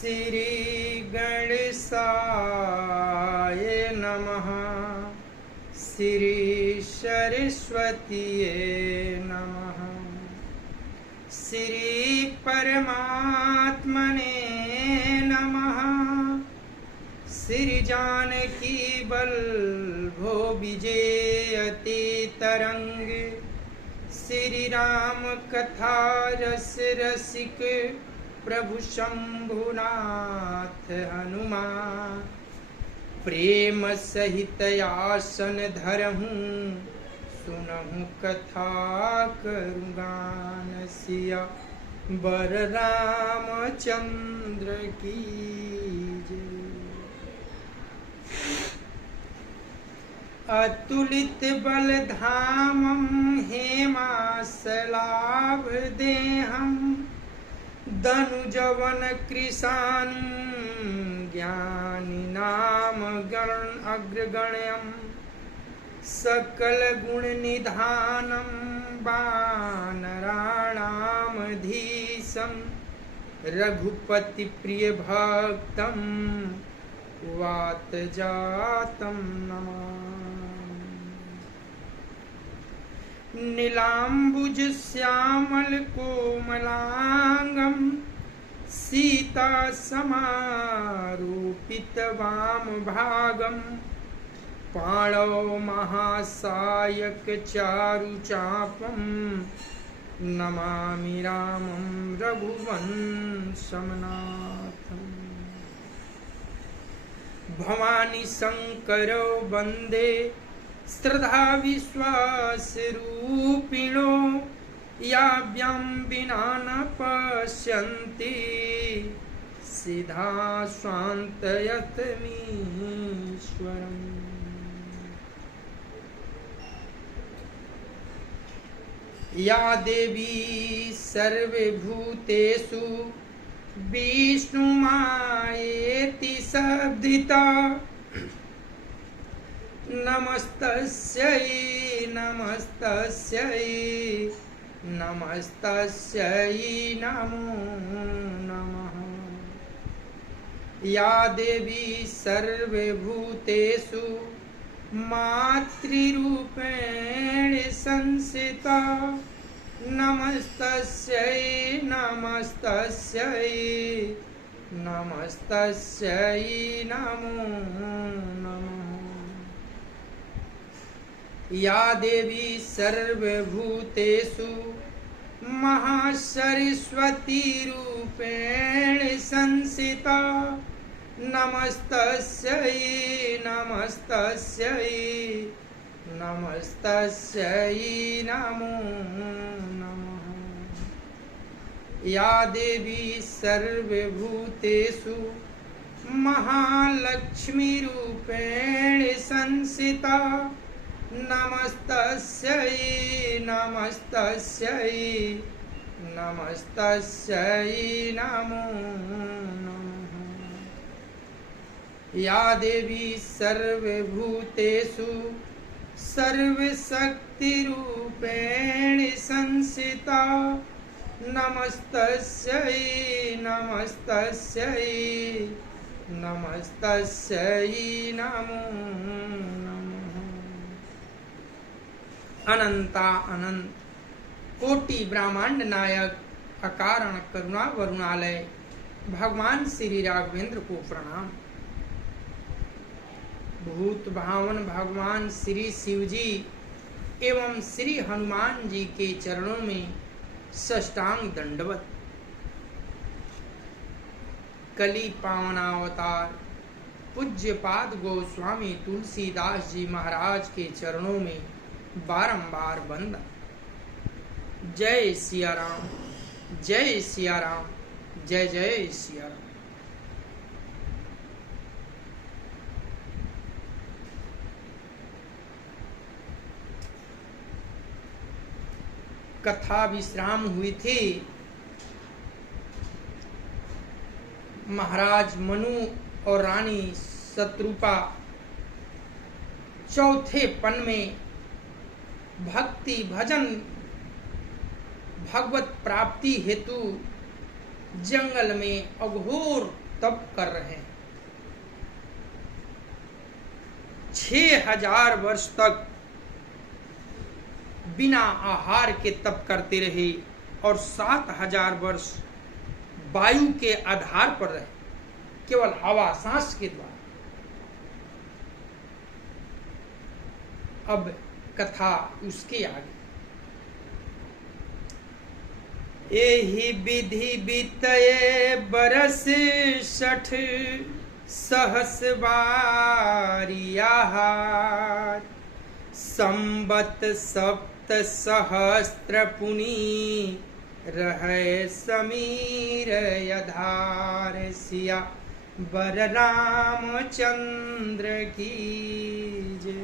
श्री गणेशाय नमः। श्री सरस्वतीये नमः। श्री परमात्मने नमः। श्री जानकी बल्लभो विजयते तरंग। श्री राम कथा रस रसिक प्रभु शंभुनाथ हनुमान। प्रेम सहित आसन धरहूँ सुनहु कथा करुगान। सिया बर रामचंद्र की जय। अतुलित बल धामं हेमासलाभ देहं। दनुजवन कृशान ज्ञानी नाम गण अग्रगण्यम। सकल गुण निधानम वानराणामधीशं। रघुपति प्रिय भक्तम वात जातम नमामि। नीलांबुज श्यामल कोमलांगम। सीता समारूपित वाम भागम। पाणौ महासायक चारु चापम। नमामि रामं रघुवंशमनाथम्। भवानी शंकरौ वंदे श्रद्धा विश्वास रूपिणो। याभ्यां विना न पश्यन्ति सिद्धा स्वान्तयतमीश्वरम्। या देवी सर्वभूतेषु विष्णुमायेति शब्दिता। नमस्तस्यै नमस्तस्यै नमस्तस्यै नमो नमः। या देवी सर्वभूतेषु मातृरूपेण संस्थिता। नमस्तस्यै नमस्तस्यै नमस्तस्यै नमो नमः। या देवी सर्वभूतेषु महासरस्वती रूपेण संस्थिता। नमस्तस्यै नमस्तस्यै नमस्तस्यै नमो नमः। या देवी सर्वभूतेषु महालक्ष्मी रूपेण संस्थिता। नमस्तस्यै नमस्तस्यै नमस्तस्यै नमो नमः। या देवी सर्वभूतेषु सर्वशक्तिरूपेण संस्थिता। नमस्तस्यै नमस्तस्यै नमस्तस्यै नमो नमः। अनंता अनंत कोटि ब्रह्मांड नायक अकारण करुणा वरुणालय भगवान श्री राघवेंद्र को प्रणाम। भूत भावन भगवान श्री शिव जी एवं श्री हनुमान जी के चरणों में साष्टांग दंडवत। कली पावनावतार पूज्यपाद गोस्वामी तुलसीदास जी महाराज के चरणों में बारंबार वंदन। जय सिया राम, जय सिया राम, जय जय सिया राम। कथा विश्राम हुई थी। महाराज मनु और रानी शत्रुपा चौथे पन में भक्ति भजन भगवत प्राप्ति हेतु जंगल में अघोर तप कर रहे हैं। 6000 वर्ष तक बिना आहार के तप करते रहे और 7000 वर्ष वायु के आधार पर रहे, केवल हवा सांस के द्वारा। अब कथा उसके आगे। एहि विधि बीतये बरस 60 सहस बारिया, संबत 7 सहस्त्र पुनि रहे समीर यधार। सिया बर रामचंद्र की जय।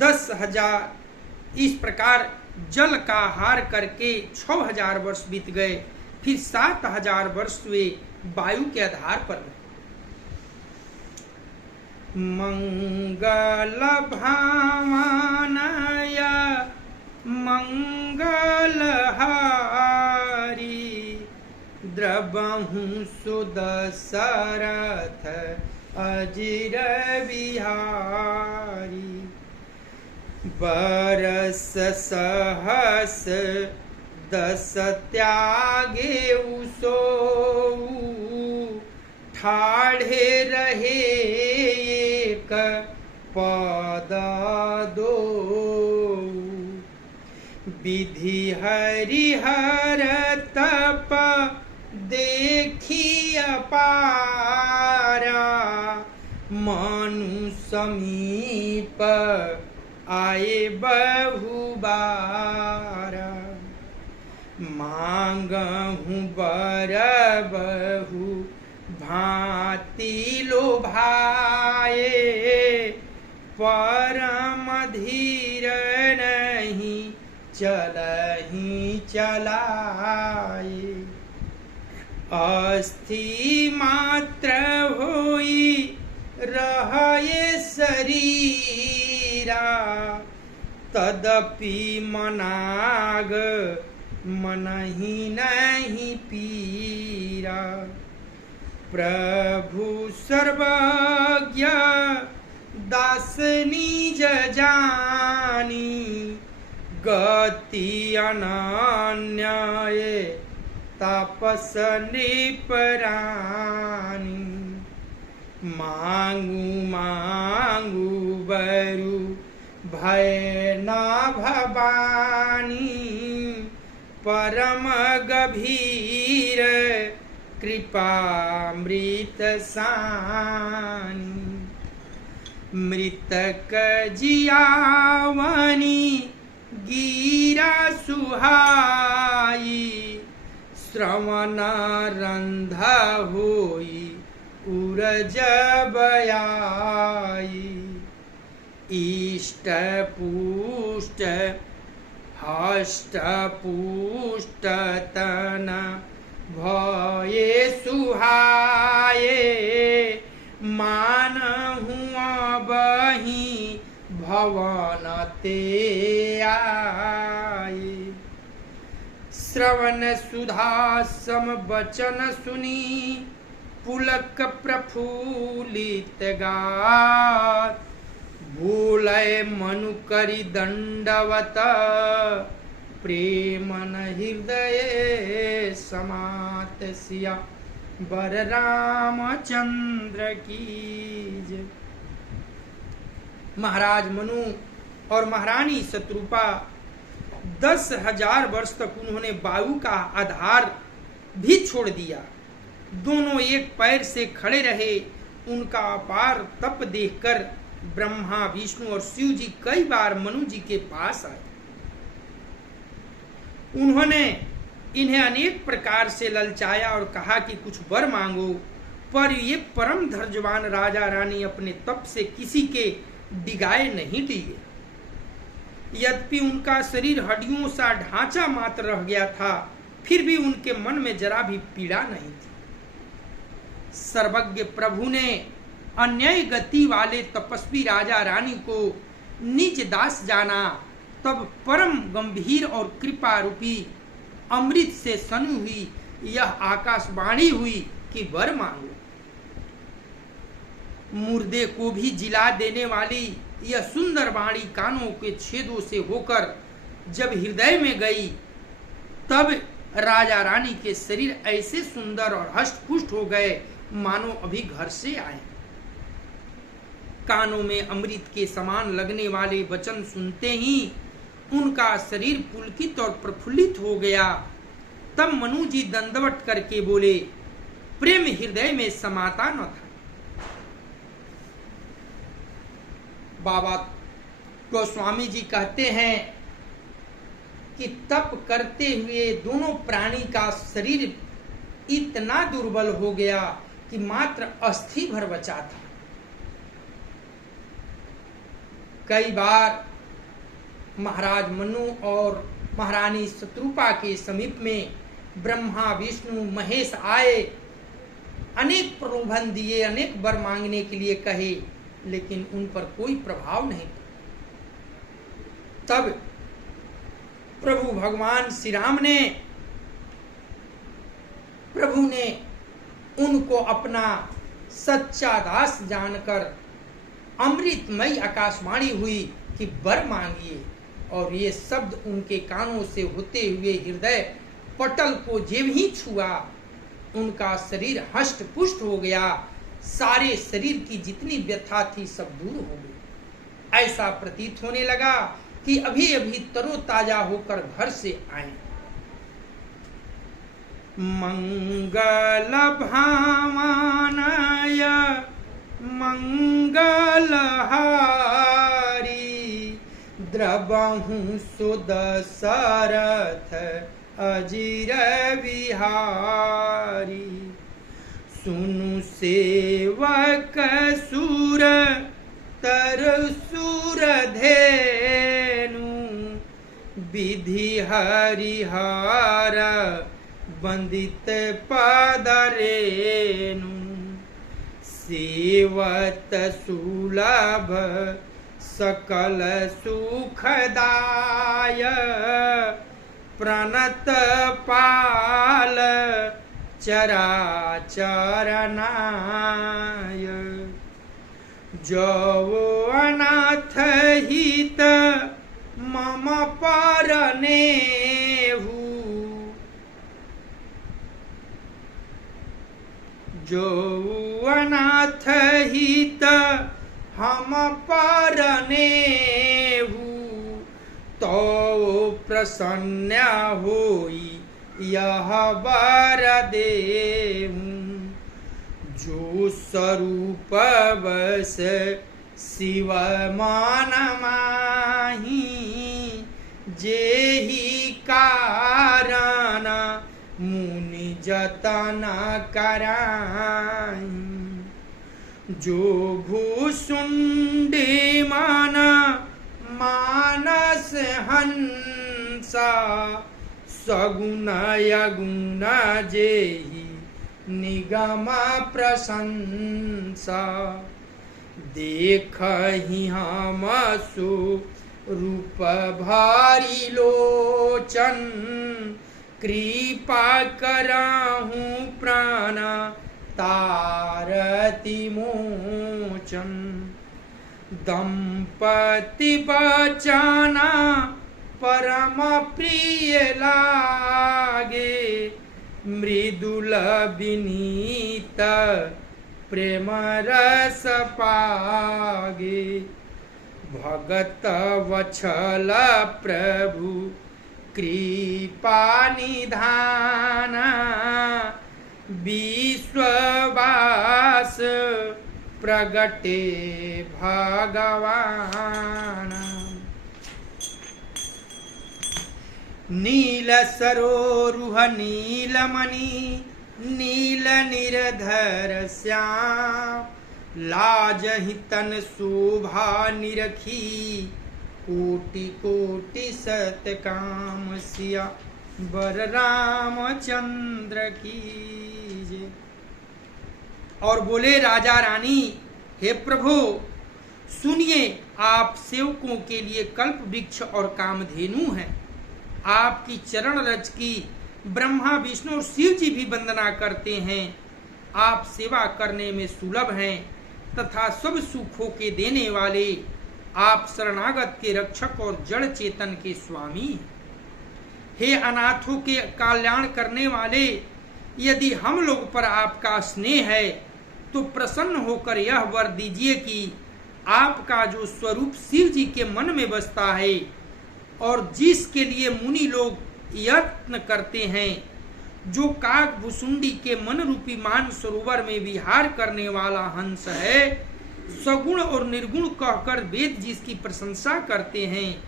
10,000 इस प्रकार जल का आहार करके 6000 वर्ष बीत गए। फिर 7000 वर्ष वे वायु के आधार पर रहे। मंगल भावनय मंगलहारी, द्रवहु सुदशरथ अजिर बिहारी। बरस सहस 10 त्यागे सोऊ, ठाढ़े रहे एक पद दो। विधि हरिहर तप देखी अपारा, मनु समीप आए बहुबारा। मांगहु बर बहु भांति लोभाए, परम धीर नहीं चलहि चलाए। अस्थि मात्र होई रहे शरीरा, तदपि मनाग मनहि नहीं पीरा। प्रभु सर्वज्ञ दास निज जानी, गति अनन्य तापस नृपरानी। मांगू मांगू बरु भय न भवानी, परम गभीर कृपामृत सानी। मृतक जियावनी गीरा सुहाई, श्रवण रंधा होई उरज बयाई। इष्ट पुष्ट हष्ट पुष्ट तन भये सुहाये, मानहु बही भवन ते आए। श्रवण सुधा सम वचन सुनी, पुलक प्रफुल्लित गात। भूलय मनु करि दंडवत, प्रेम न हृदय समात। सिया बर रामचंद्र की जय। महाराज मनु और महारानी शत्रुपा 10,000 वर्ष तक उन्होंने वायु का आधार भी छोड़ दिया। दोनों एक पैर से खड़े रहे। उनका अपार तप देखकर ब्रह्मा विष्णु और शिव जी कई बार मनु जी के पास आए। उन्होंने इन्हें अनेक प्रकार से ललचाया और कहा कि कुछ वर मांगो, पर ये परम धैर्यवान राजा रानी अपने तप से किसी के डिगाए नहीं दिए। यद्यपि उनका शरीर हड्डियों सा ढांचा मात्र रह गया था, फिर भी उनके मन में जरा भी पीड़ा नहीं थी। सर्वज्ञ प्रभु ने अन्याय गति वाले तपस्वी राजा रानी को निज दास जाना। तब परम गंभीर और कृपा रूपी अमृत से सनी हुई यह आकाशवाणी हुई कि वर मांगो। मुर्दे को भी जिला देने वाली यह सुंदर वाणी कानों के छेदों से होकर जब हृदय में गई, तब राजा रानी के शरीर ऐसे सुंदर और हष्ट पुष्ट हो गए मानो अभी घर से आए। कानों में अमृत के समान लगने वाले वचन सुनते ही उनका शरीर पुलकित और प्रफुल्लित हो गया। तब मनु जी दंडवत करके बोले, प्रेम हृदय में समाता न था। बाबा गोस्वामी जी कहते हैं कि तप करते हुए दोनों प्राणी का शरीर इतना दुर्बल हो गया कि मात्र अस्थि भर बचा था। कई बार महाराज मनु और महारानी शत्रुपा के समीप में ब्रह्मा विष्णु महेश आए, अनेक प्रलोभन दिए, अनेक वर मांगने के लिए कहे, लेकिन उन पर कोई प्रभाव नहीं। तब प्रभु भगवान श्री राम ने उनको अपना सच्चा दास जानकर अमृतमयी आकाशवाणी हुई कि वर मांगिए, और ये शब्द उनके कानों से होते हुए हृदय पटल को जेब ही छुआ, उनका शरीर हष्ट पुष्ट हो गया, सारे शरीर की जितनी व्यथा थी सब दूर हो गई। ऐसा प्रतीत होने लगा कि अभी अभी तरोताजा होकर घर से आए। मंगल भावनाय मंगलहारी द्रवहु सुदशरथ अजिर विहारी। सुनु सेवक सुर तर सुर धेनु विधि हरिहर बंदित पदरेनु। सेवत सुलभ सकल सुखदाय प्रणत पाल चराचरनाय। जो अनाथ हित मम परनेहु, जो अनाथ हित हम परनेहु, तो प्रसन्न होई यह वर देहु। जो स्वरूप बस शिव मान माही, जेहि कारण मुनि जतन कराई। जो भूसुंडी मन मानस हंसा, सगुण यगुण जेहि निगम प्रशंसा। देखहि हम सु रूप भारी लोचन, कृपा करहु प्राण तारति मोचन। दंपति बचना परम प्रिय लागे, मृदुल विनीत प्रेम रस पागे। भगत वत्सल प्रभु कृपा निधाना, विश्ववास प्रगटे भगवान। नील सरोरुह नीलमणि नील निर्धर श्याम, लाजहि तन शोभा निरखी, कोटि कोटि सतकाम सिया वर रामचंद्र की जय। और बोले राजा रानी, हे प्रभु सुनिए, आप सेवकों के लिए कल्प वृक्ष और कामधेनु हैं। आपकी चरण रज की ब्रह्मा विष्णु और शिव जी भी वंदना करते हैं। आप सेवा करने में सुलभ हैं तथा सब सुखों के देने वाले आप शरणागत के रक्षक और जड़ चेतन के स्वामी हैं। हे अनाथों के कल्याण करने वाले, यदि हम लोग पर आपका स्नेह है तो प्रसन्न होकर यह वर दीजिए कि आपका जो स्वरूप शिव जी के मन में बसता है और जिसके लिए मुनि लोग यत्न करते हैं, जो काक भुसुंडी के मन रूपी मान सरोवर में विहार करने वाला हंस है, सगुण और निर्गुण कहकर वेद जिसकी प्रशंसा करते हैं,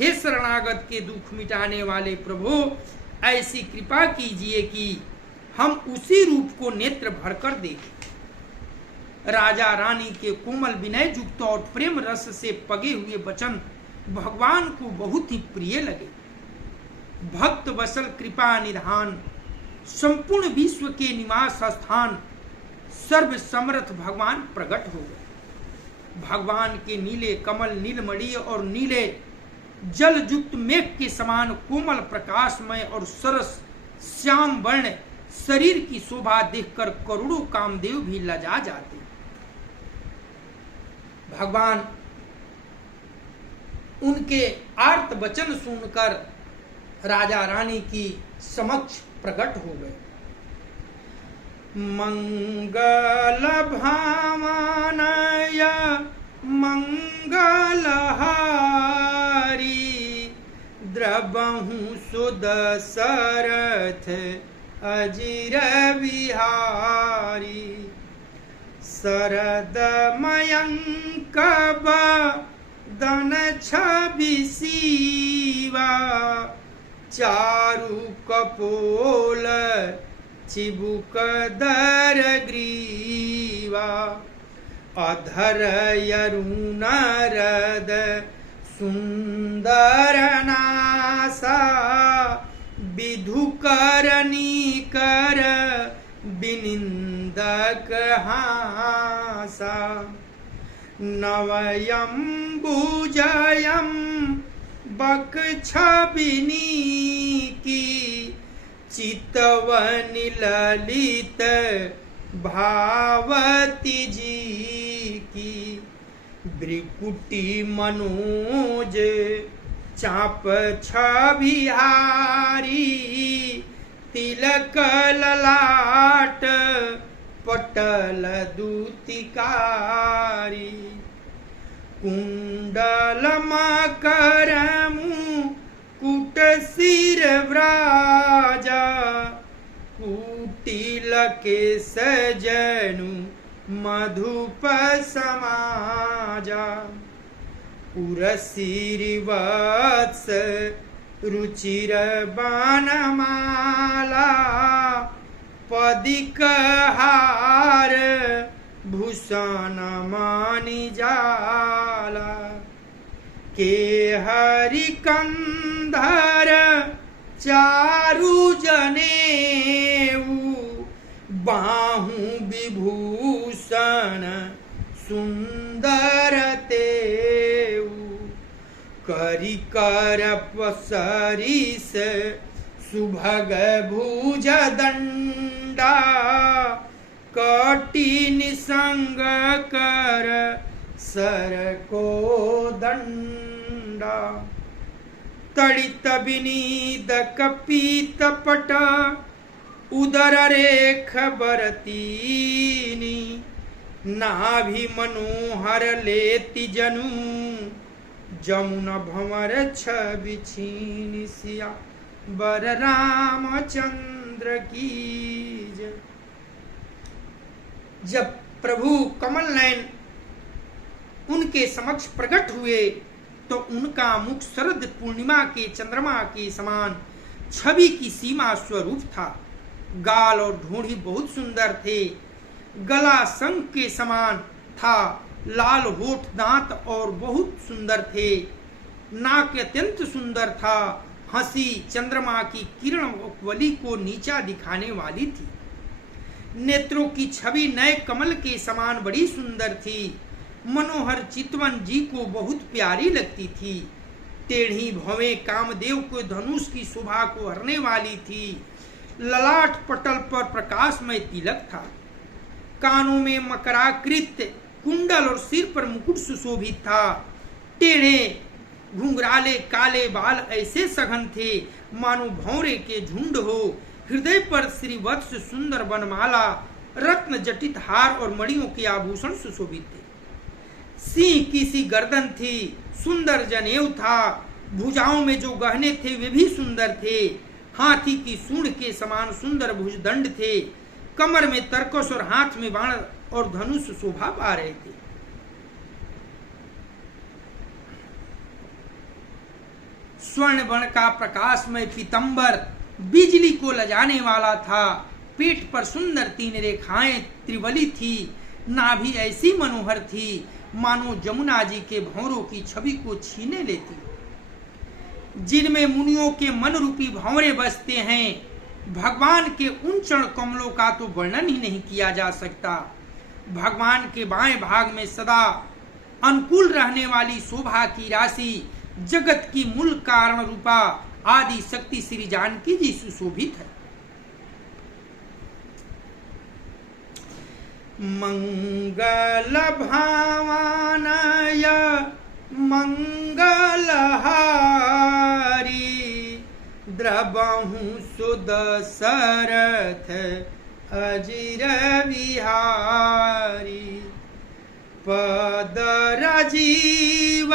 हे शरणागत के दुख मिटाने वाले प्रभु, ऐसी कृपा कीजिए कि हम उसी रूप को नेत्र भरकर देखें। राजा रानी के कोमल विनय युक्त और प्रेम रस से पगे हुए वचन भगवान को बहुत ही प्रिय लगे। भक्त वसल कृपा निधान, संपूर्ण विश्व के निवास स्थान, सर्व समर्थ भगवान प्रकट हो गए। भगवान के नीले कमल नीलमणि और नीले जल युक्त मेघ के समान कोमल प्रकाशमय और सरस श्याम वर्ण शरीर की शोभा देखकर करोड़ों कामदेव भी लजा जाते। भगवान उनके आर्त वचन सुनकर राजा रानी की समक्ष प्रकट हो गए। मंगल भावनय मंगलहारी, द्रवहु सुदशरथ अजिर विहारी, शरद मयंक बदन छवि शिवा, चारु कपोल चिबुक दर ग्रीवा, अधर यरुण रद सुंदर नासा, विधुकरनी कर विनिंदक हासा, नवयंबुजयं बक्षबिनी की, चितवन ललित भावती जी की, ब्रिकुटी मनोज चाप छबिहारी, तिलक ललाट पटल दूतिकारी, कुंडल मकर मुकुट सिर व्राजा, कुटिल के सजनु मधुप समाजा, उरसिरि वत्स रुचिर बाणमाला, पदिक हार भूषण मानि जाला, के हरि कंधर चारु जनेऊ, बाहु विभूषण सुंदर तेऊ, करि कर पसरिस सुभग भुज दंडा, कटी निसंग कर सर को दंडा, तड़ित विनीत कपीत पट, उदर रेख बरतीनी, नाभि मनोहर लेति जनु, जमुना भंवर छवि छीनि सिया, बर रामचंद्र की जय। जब प्रभु कमल नयन उनके समक्ष प्रकट हुए तो उनका मुख शरद पूर्णिमा के चंद्रमा के समान छवि की सीमा स्वरूप था। गाल और ढूंढी बहुत सुंदर थे, गला शंख के समान था, लाल होठ दांत और बहुत सुंदर थे, नाक अत्यंत सुंदर था, हंसी चंद्रमा की किरण वली को नीचा दिखाने वाली थी। नेत्रों की छवि नए कमल के समान बड़ी सुंदर थी, मनोहर चितवन जी को बहुत प्यारी लगती थी। टेढ़ी भवें कामदेव को धनुष की शोभा को हरने वाली थी। ललाट पटल पर प्रकाशमय तिलक था। कानों में मकराकृत कुंडल और सिर पर मुकुट सुशोभित था। टेढ़े घुंघराले काले बाल ऐसे सघन थे मानो भौरे के झुंड हो। हृदय पर श्रीवत्स सुंदर वनमाला, रत्न जटित हार और मणियों के आभूषण सुशोभित थे। सिंह की सी गर्दन थी, सुंदर जनेऊ था। भुजाओं में जो गहने थे वे भी सुंदर थे। हाथी की सूंड के समान सुंदर भुजदंड थे। कमर में तरकस और हाथ में बाण और धनुष शोभा पा रहे थे। स्वर्ण वर्ण का प्रकाशमय पीतंबर बिजली को लजाने वाला था। पेट पर सुंदर 3 रेखाएं त्रिवली थी। नाभि ऐसी मनोहर थी मानो जमुना जी के भंवरों की छवि को छीने लेती। जिनमें मुनियों के मन रूपी भंवरे बसते हैं, भगवान के उन चरण कमलों का तो वर्णन ही नहीं किया जा सकता। भगवान के बाएं भाग में सदा अनुकूल रहने वाली शोभा की राशि, जगत की मूल कारण रूपा आदि शक्ति श्री जानकी जी सुशोभित है। मंगल भावनय मंगलहारी, द्रवहु सुदशरथ अजिर विहारी। पद राजीव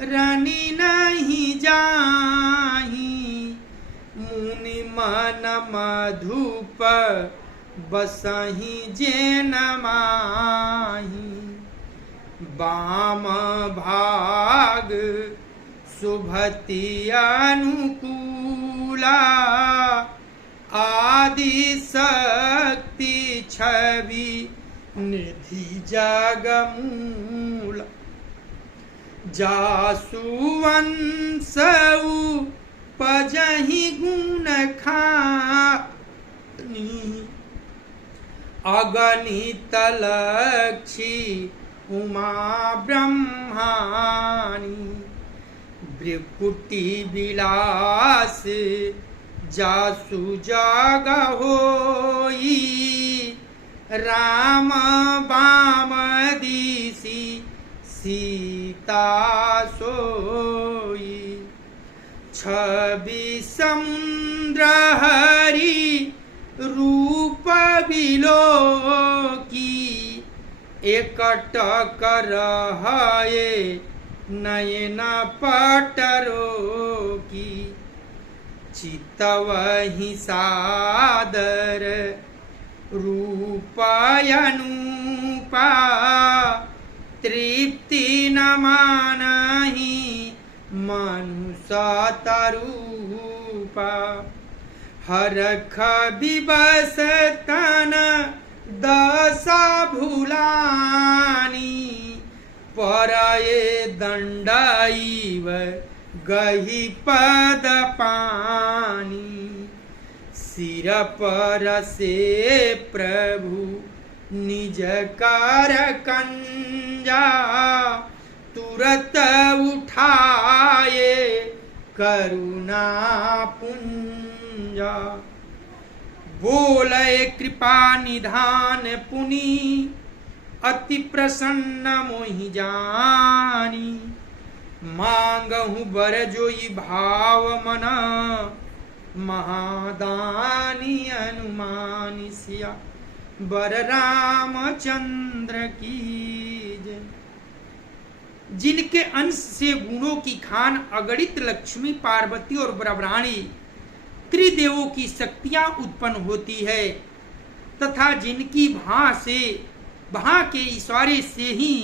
रनि नहीं जाही, मुनि मन मधुप बसही जेन माही। बाम भाग सुभति अनुकूला, आदि शक्ति छवि निधि जगमूला। जासुवंसउ पजहि गुण खानी, अगणित लक्षी उमा ब्रह्मानी। भ्रिकुटी विलास जासु जग होई, राम बाम दिशि सीता सोई। छवि समुद्र हरि रूप बिलोकी, एकटक रहे नयन पटरो की। चितवहि सादर रूपयनुपा, तृप्ति न मानहि मनुष्य तरूपा। हरख विवश तन दशा भुलानी, परये दंडईव गही पद पानी। सिर पर से प्रभु निज कर कंजा, तुरत उठाए करुणा पुंजा। बोले कृपा निधान पुनि, अति प्रसन्न मोहि जानी। मांगहु बर जोई भाव मन, महादानी अनुमानी सिया। बर रामचंद्र की जय। जिनके अंश से गुणों की खान अगणित लक्ष्मी, पार्वती और ब्रह्मराणी त्रिदेवों की शक्तियां उत्पन्न होती है, तथा जिनकी भां के इशारे से ही,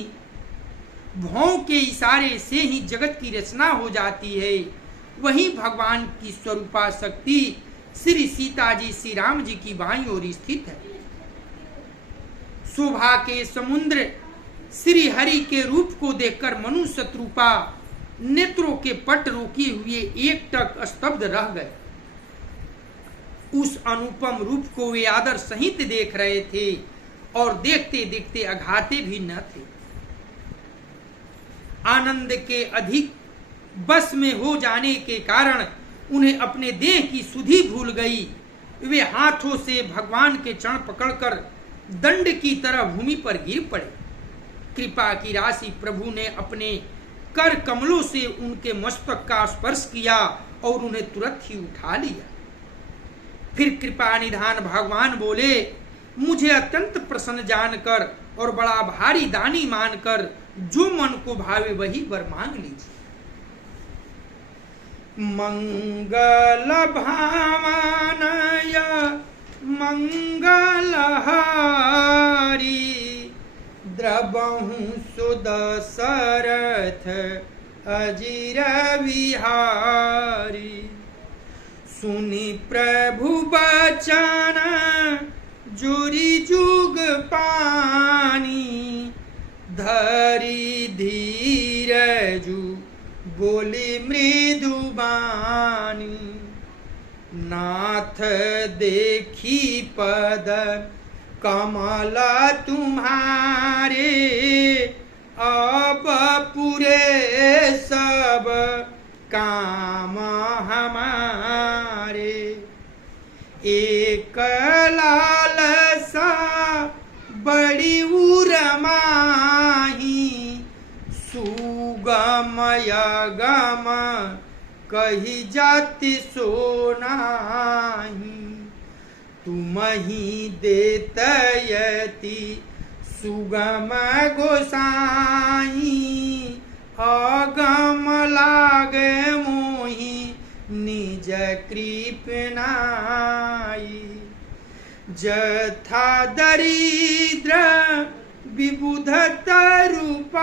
भौं के इशारे से ही जगत की रचना हो जाती है, वही भगवान की स्वरूपा शक्ति श्री सीता जी श्री राम जी की बाईं ओर स्थित है। शोभा के समुद्र श्री हरि के रूप को देखकर मनु शत्रुपा नेत्रों के पट रोके हुए एकटक स्तब्ध रह गए। उस अनुपम रूप को वे आदर सहित देख रहे थे और देखते देखते अघाते भी न थे। आनंद के अधिक बस में हो जाने के कारण उन्हें अपने देह की सुधि भूल गई। वे हाथों से भगवान के चरण पकड़कर दंड की तरह भूमि पर गिर पड़े। कृपा की राशि प्रभु ने अपने कर कमलों से उनके मस्तक का स्पर्श किया और उन्हें तुरंत ही उठा लिया। फिर कृपा निधान भगवान बोले, मुझे अत्यंत प्रसन्न जानकर और बड़ा भारी दानी मानकर जो मन को भावे वही वर मांग लीजिए। मंगल भावनय मंगल हारी द्रवहु सुदशरथ अजिर विहारी। सुनि प्रभु बचन जुरी जुग पानी धरी धीरजु बोली मृदु बानी। नाथ देखी पद कमल तुम्हारे अब पूरे सब काम हमारे। एक लालसा बड़ी उरमाही सुगमय गम कही जाति सोनाही। तुम ही देतयति सुगम गोसाई अगम लागे मोहि निज कृपनाई। जथा दरिद्र विबुध तरुपाई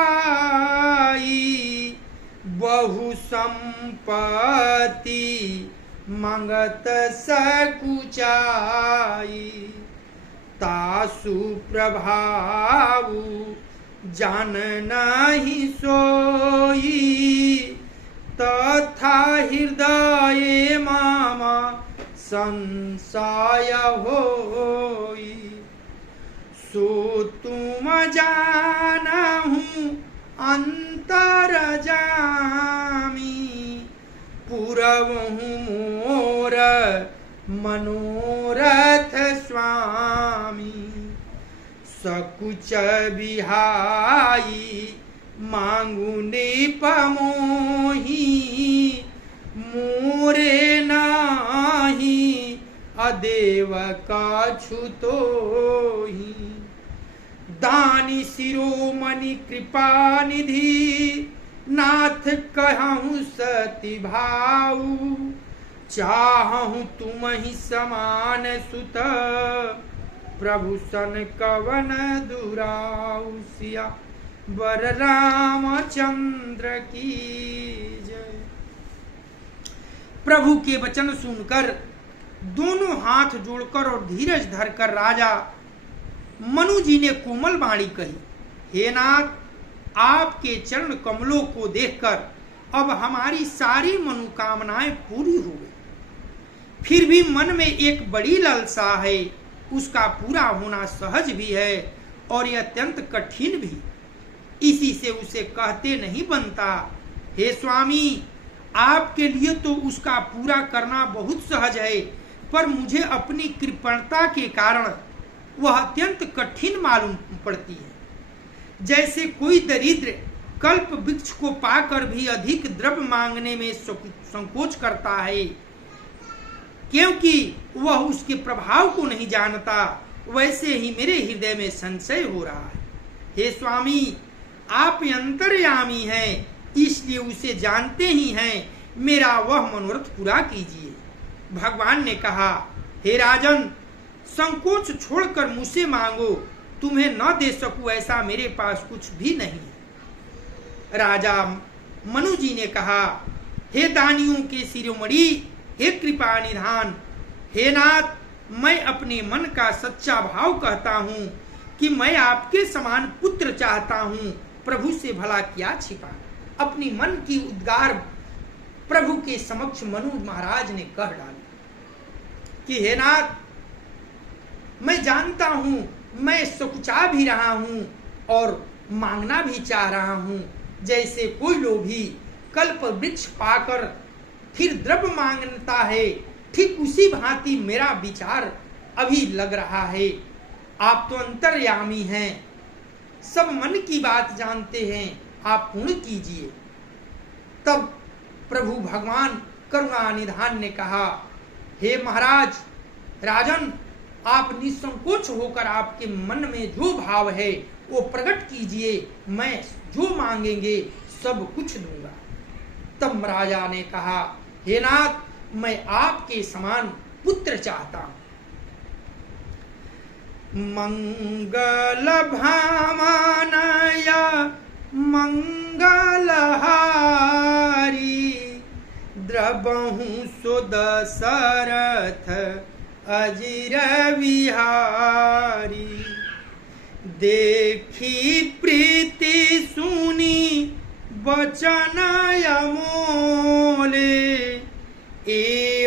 बहु संपत्ति मंगत सकुचाई। तासु प्रभाव जान नहीं सोई तथा हृदय मम संशय होई। सो तुम जानहु अंतर जामी पुरवहु मोर मनोरथ स्वामी। सकुच बिहाई मांगु निपमोही मोरे नाही अदेव काछुतोही। दानी शिरोमणि कृपा निधि नाथ कहूँ सति भाऊ। चाहूँ तुम ही समान सुत प्रभु सन कवन दुराऊ। सिया वर रामचंद्र की जय। प्रभु के वचन सुनकर दोनों हाथ जोड़कर और धीरज धरकर राजा मनु जी ने कोमल वाणी कही, हे नाथ, आपके चरण कमलों को देखकर अब हमारी सारी मनोकामनाएं पूरी हो गई। फिर भी मन में एक बड़ी लालसा है, उसका पूरा होना सहज भी है और यह अत्यंत कठिन भी। इसी से उसे कहते नहीं बनता। हे स्वामी, आपके लिए तो उसका पूरा करना बहुत सहज है, पर मुझे अपनी कृपणता के कारण वह अत्यंत कठिन मालूम पड़ती है। जैसे कोई दरिद्र कल्प वृक्ष को पाकर भी अधिक द्रव्य मांगने में संकोच करता है, क्योंकि वह उसके प्रभाव को नहीं जानता, वैसे ही मेरे हृदय में संशय हो रहा है। हे स्वामी, आप अंतर्यामी हैं, इसलिए उसे जानते ही हैं, मेरा वह मनोरथ पूरा कीजिए। भगवान ने कहा, हे राजन, संकोच छोड़कर मुझसे मांगो, तुम्हें न दे सकूं ऐसा मेरे पास कुछ भी नहीं है। राजा मनु जी ने कहा, हे दानियों के शिरोमणि, हे कृपा निधान, हे नाथ, मैं अपने मन का सच्चा भाव कहता हूँ कि मैं आपके समान पुत्र चाहता हूँ। प्रभु से भला क्या छिपा। अपनी मन की उद्गार प्रभु के समक्ष मनु महाराज ने कह डाली कि हे नाथ, मैं जानता हूँ, मैं सकुचा भी रहा हूँ और मांगना भी चाह रहा हूँ। जैसे कोई लोभी कल्प वृक्ष पाकर फिर द्रव्य मांगता है, ठीक उसी भांति मेरा विचार अभी लग रहा है। आप तो अंतर्यामी हैं, सब मन की बात जानते हैं, आप पूर्ण कीजिए। तब प्रभु भगवान करुणा निधान ने कहा, हे महाराज राजन, आप निसंकोच होकर आपके मन में जो भाव है वो प्रकट कीजिए, मैं जो मांगेंगे सब कुछ दूंगा। तब राजा ने कहा, हे नाथ, मैं आपके समान पुत्र चाहता हूं। मंगल भामानया मंगलहारी, द्रबहु सुदशरथ अजिर विहारी। देखी प्रीति सुनी वचन अमोले,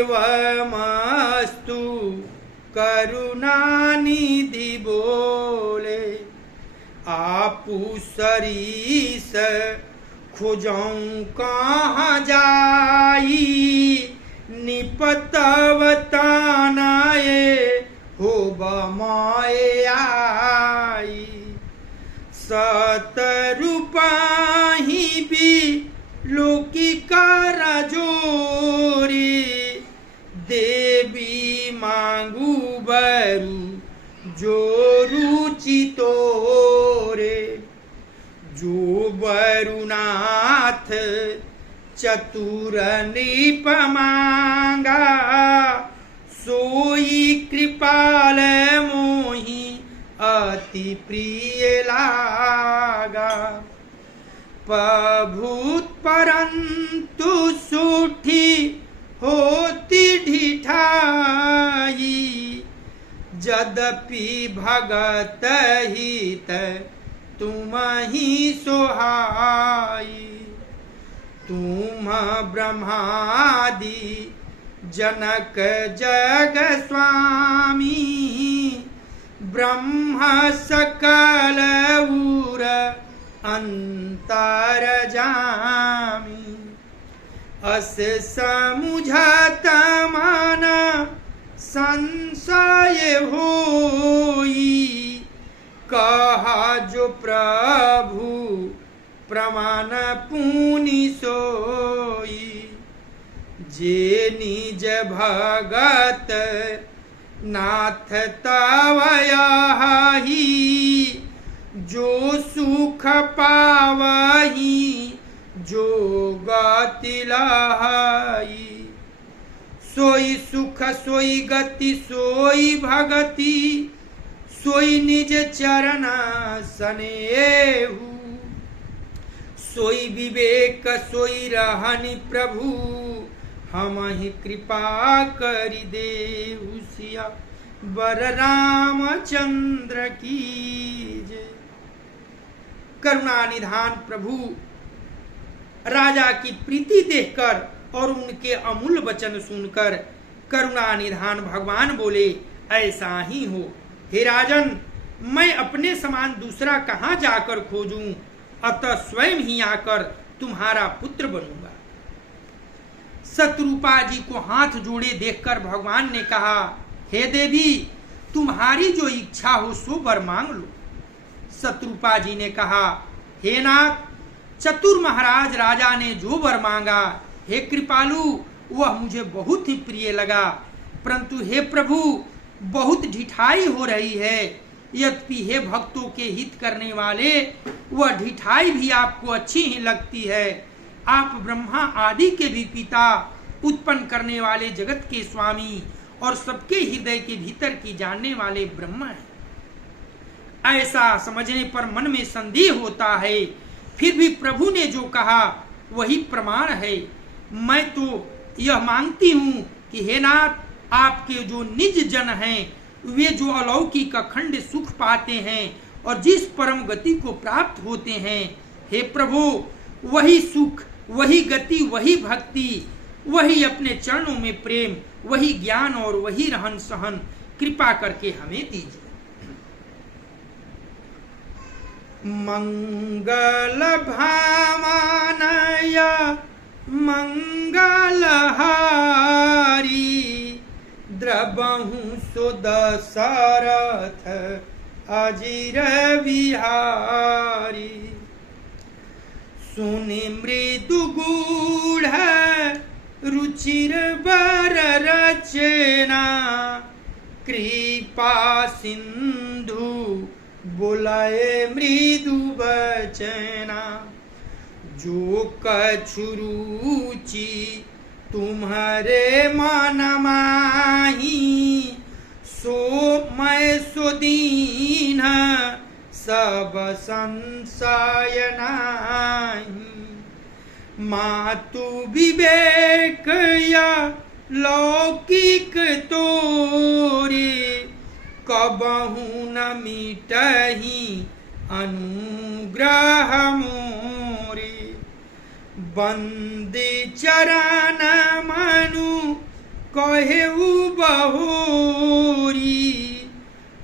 एवमस्तु करुणानिधि बोले। आपु सरीस खोजऊं कहाँ जाई, निपतवतानाए हो बमाए आई। सतरूपाही भी लोकी कर जोरी, देवी मांगू बरु जो रुचि तोरे। जो बरुनाथ चतुर नृप मांगा, सोई कृपाल मोहि अति प्रिय लागा। प्रभुत परंतु सूठी होती ढिठाई, यद्यपि भगत हित तुम ही सोहाई। तुम ब्रह्मादि जनक जग स्वामी, ब्रह्म सकल उर अंतर जामी। अस समुझत मन संशय होई, कहा जो प्रभु प्रमाण पुनि सोई। जे निज भगत नाथ तवयहि, जो सुख पावहि जो गति लहाई। सोई सुख सोई गति सोई भगति, सोई निज चरण सनेहु। सोई विवेक सोई रहनि प्रभु, हम ही कृपा करि देहु। सिया बर रामचंद्र की जय। करुणा निधान प्रभु राजा की प्रीति देखकर और उनके अमूल्य वचन सुनकर करुणा निधान भगवान बोले, ऐसा ही हो हे राजन, मैं अपने समान दूसरा कहाँ जाकर खोजूं, अतः स्वयं ही आकर तुम्हारा पुत्र बनूंगा। शत्रुपा जी को हाथ जोड़े देखकर भगवान ने कहा, हे देवी, तुम्हारी जो इच्छा हो सो वर मांग लो। शत्रुपा जी ने कहा, हे नाथ, चतुर महाराज राजा ने जो वर मांगा, हे कृपालु, वह मुझे बहुत ही प्रिय लगा। परंतु हे प्रभु, बहुत ढिठाई हो रही है। यद्यपि हे भक्तों के हित करने वाले, वह ढिठाई भी आपको अच्छी ही लगती है। आप ब्रह्मा आदि के भी पिता, उत्पन्न करने वाले जगत के स्वामी और सबके हृदय के भीतर की जानने वाले ब्रह्म हैं। ऐसा समझने पर मन में संदेह होता है, फिर भी प्रभु ने जो कहा वही प्रमाण है। मैं तो यह मांगती हूँ कि हे नाथ, आपके जो निज जन हैं, वे जो अलौकिक अखंड सुख पाते हैं और जिस परम गति को प्राप्त होते हैं, हे प्रभु, वही सुख, वही गति, वही भक्ति, वही अपने चरणों में प्रेम, वही ज्ञान और वही रहन सहन कृपा करके हमें दीजिए। मंगल भामानय मंगलहारी, द्रबहु सुदशरथ अजिर बिहारी। सुनि मृदु गूढ़ रुचिर बर रचना, कृपा सिंधु बोलाए मृदु बचना। जो कछु रुचि तुम्हारे मन माही, सो मैं सो दीन सब संशय नाही। मातु विवेक या लौकिक तोरे, कबहु न मिटहि अनुग्रह मोरे। बंदे चरण मनु कहेउ बहोरी,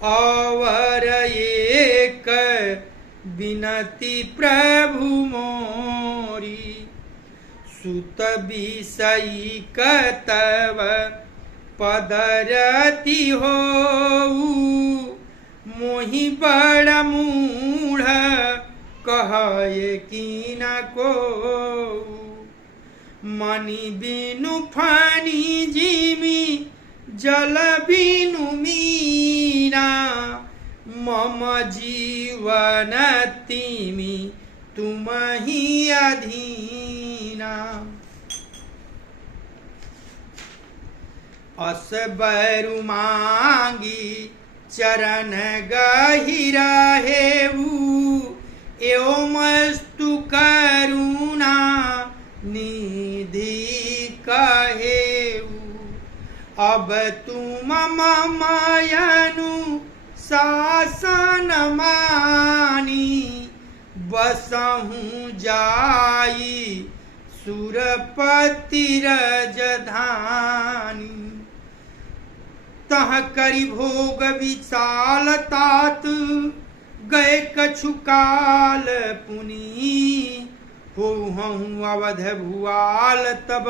और एक विनती प्रभु मोरी। सुत विषयी कतव पदरति होऊ, मोहि बड़ मूढ़ कहे की न को। मणि बिनु फनी जिमी जल बिनु मीना, मम जीवन तिमी तुम ही अधीना। अस बैरु मांगी चरण गहिरा हेऊ, एवमस्तु करुणा निधि कहेऊ। अब तुम ममयनु शासन मानी, बसहु जाई सुरपति रजधानी। तह करि भोग विशाल तात, गए कछु काल पुनी। होहूँ अवध भुआल तब,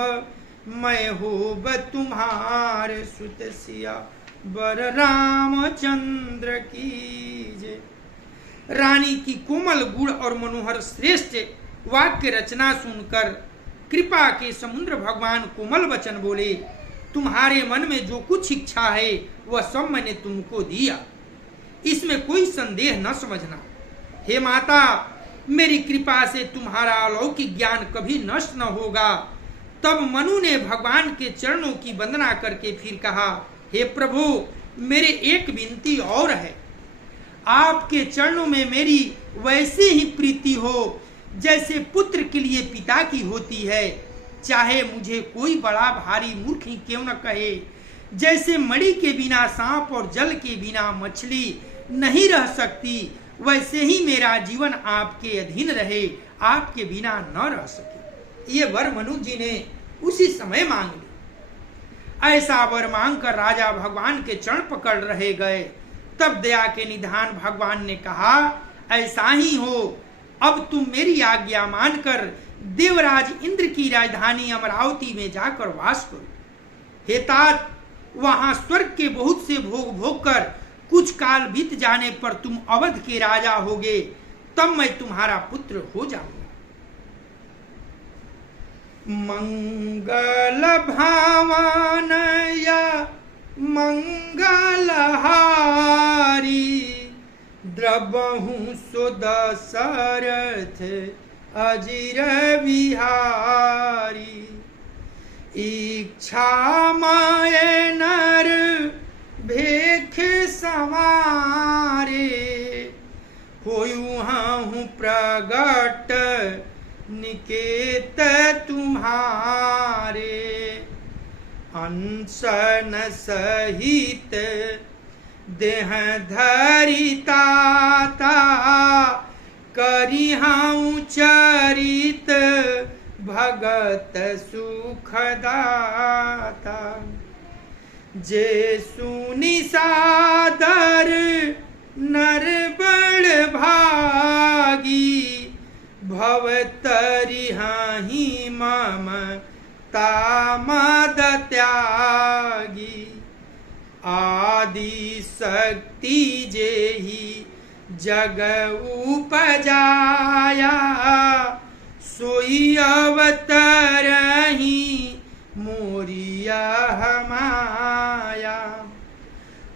मैं होब तुम्हार सुत सिया बर रामचंद्र की जय। रानी की कोमल गुण और मनोहर श्रेष्ठ वाक्य रचना सुनकर कृपा के समुद्र भगवान कोमल वचन बोले, तुम्हारे मन में जो कुछ इच्छा है वह सब मैंने तुमको दिया, इसमें कोई संदेह न समझना। हे माता, मेरी कृपा से तुम्हारा अलौकिक ज्ञान कभी नष्ट न होगा। तब मनु ने भगवान के चरणों की वंदना करके फिर कहा, हे प्रभु, मेरे एक विनती और है। आपके चरणों में मेरी वैसे ही प्रीति हो जैसे पुत्र के लिए पिता की होती है। चाहे मुझे कोई बड़ा भारी मूर्ख ही क्यों न कहे, जैसे मणि के बिना सांप और जल के बिना मछली नहीं रह सकती, वैसे ही मेरा जीवन आपके अधीन रहे, आपके बिना न रह सके। ये वर मनु जी ने उसी समय मांग ली। ऐसा वर मांग कर राजा भगवान के चरण पकड़ रहे गए। तब दया के निधान भगवान ने कहा, ऐसा ही हो, अब तुम मेरी आज्ञा मानकर देवराज इंद्र की राजधानी अमरावती में जाकर वास करो। हे तात, वहां स्वर्ग के बहुत से भोग भोग कर कुछ काल बीत जाने पर तुम अवध के राजा होगे, तब मैं तुम्हारा पुत्र हो जाऊंगा। मंगल भावन या मंगलहारी, द्रबहु सो दशरथ अजिर बिहारी। इच्छा माये नर भेख समारे, होयु हूँ प्रगट निकेत तुम्हारे। अनशन सहित देह धरिता, करी हूँ चरित भगत सुखदाता। जे सुनि सादर नर बड़ भागी, भवतरि हाहि मम तामद त्यागी। आदि शक्ति जेहि जग उपजाया, सोई अवतरहि मोरिया माया।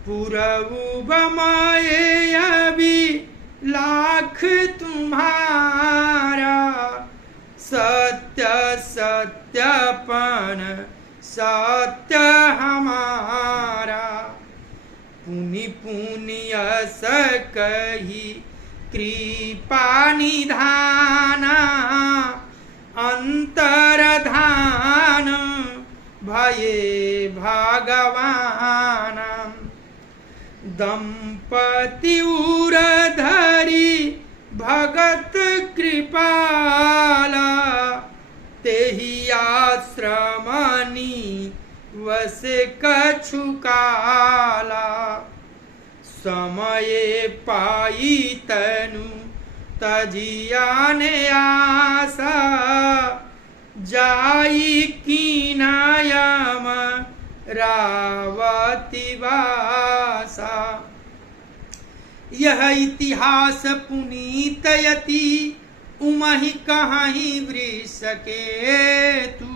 पुरऊ बमाए अभी लाख तुम्हारा, सत्य सत्यपन सत्य हमारा। पुनि पुनि अस कही कृपा निधाना, अंतरधान भये भगवान। दंपति उर धरी भगत कृपाला, तेहि आश्रमनि वस कछु काला। समय पाई तनु तजियाने आशा, जाई कीनायम रावती वासा। यह इतिहास पुनीत यति, उमहि कहीं वृष के तू।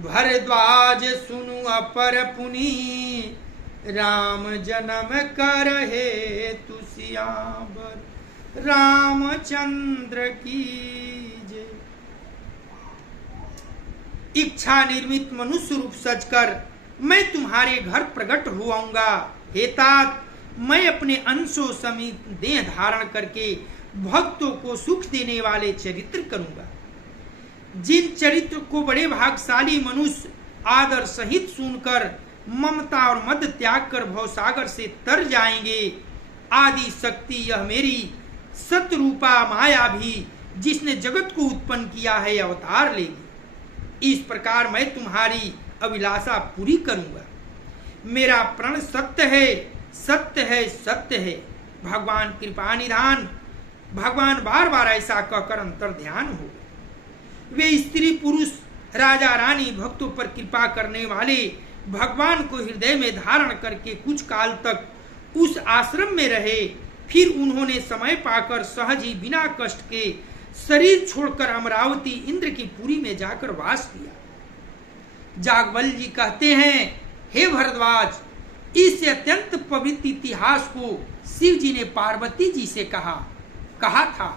भरद्वाज सुनु अपर पुनि, राम जन्म कर हेतु सियावर रामचंद्र की जय। इच्छा निर्मित मनुष्य रूप सजकर मैं तुम्हारे घर प्रकट हुआऊंगा। हे तात, मैं अपने अंशों समेत देह धारण करके भक्तों को सुख देने वाले चरित्र करूंगा। जिन चरित्र को बड़े भागशाली मनुष्य आदर सहित सुनकर ममता और मद त्याग कर भवसागर से तर जाएंगे, आदि शक्ति यह मेरी सतरूपा माया भी जिसने जगत को उत्पन्न किया है अवतार लेगी। इस प्रकार मैं तुम्हारी अभिलाषा पूरी करूंगा। मेरा प्रण सत्य है, सत्य है, सत्य है। भगवान कृपा निधान। भगवान बार बार ऐसा कहकर अंतर ध्यान हो। वे स्त्री पुरुष राजा रानी भक्तों पर कृपा करने वाले भगवान को हृदय में धारण करके कुछ काल तक उस आश्रम में रहे। फिर उन्होंने समय पाकर सहज ही बिना कष्ट के शरीर छोड़कर अमरावती इंद्र की पुरी में जाकर वास किया। जागवल जी कहते हैं, हे भरद्वाज, इस अत्यंत पवित्र इतिहास को शिव जी ने पार्वती जी से कहा था।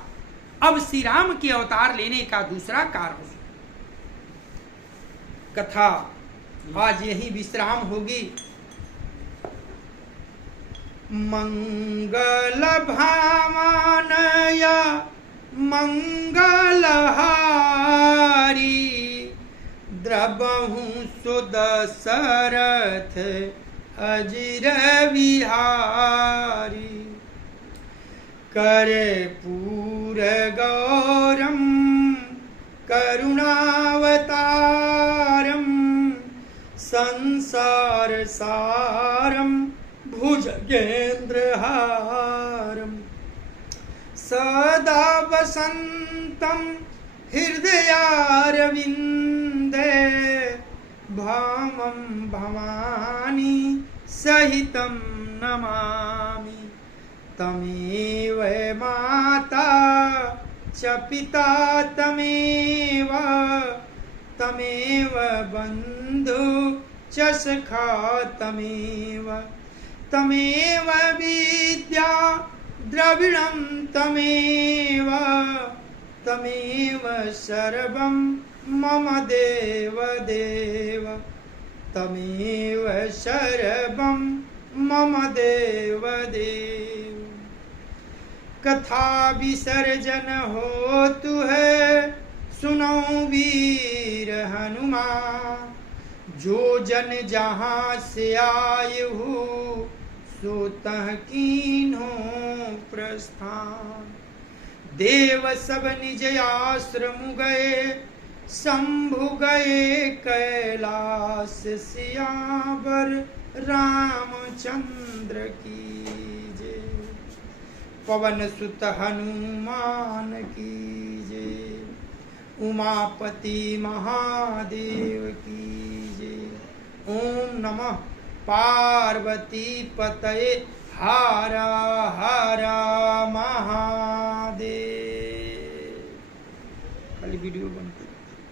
अब श्री राम के अवतार लेने का दूसरा कारण। कथा आज यही विश्राम होगी। मंगल भामानया मंगलहारी, द्रबहु सुदशरथ अजिर विहारी। करे पूर गौरम करुणावतारम, संसार सारम भुजगेन्द्रहारम। सदा वसंतम हृदयारविंदे, भामं भवानी सहितं नमामि। तमेव माता च पिता तमेव, तमेव बन्धु च सखा तमेव, तमेव विद्या द्रविणं तमेव, तमेव सर्वं मम देव देव, तमेव सर्वं मम देव देव। कथा विसर्जन होतु है, सुनो वीर हनुमान। जो जन जहाँ से आए हो, सो तह कीन्हो प्रस्थान। देव सब निज आश्रम गए, शंभु गए कैलाश। सियावर रामचंद्र की जय। पवन सुत हनुमान की जय। उमापति महादेव की जय। ओम नमः पार्वती पतये हर हर महादेव। खाली वीडियो बन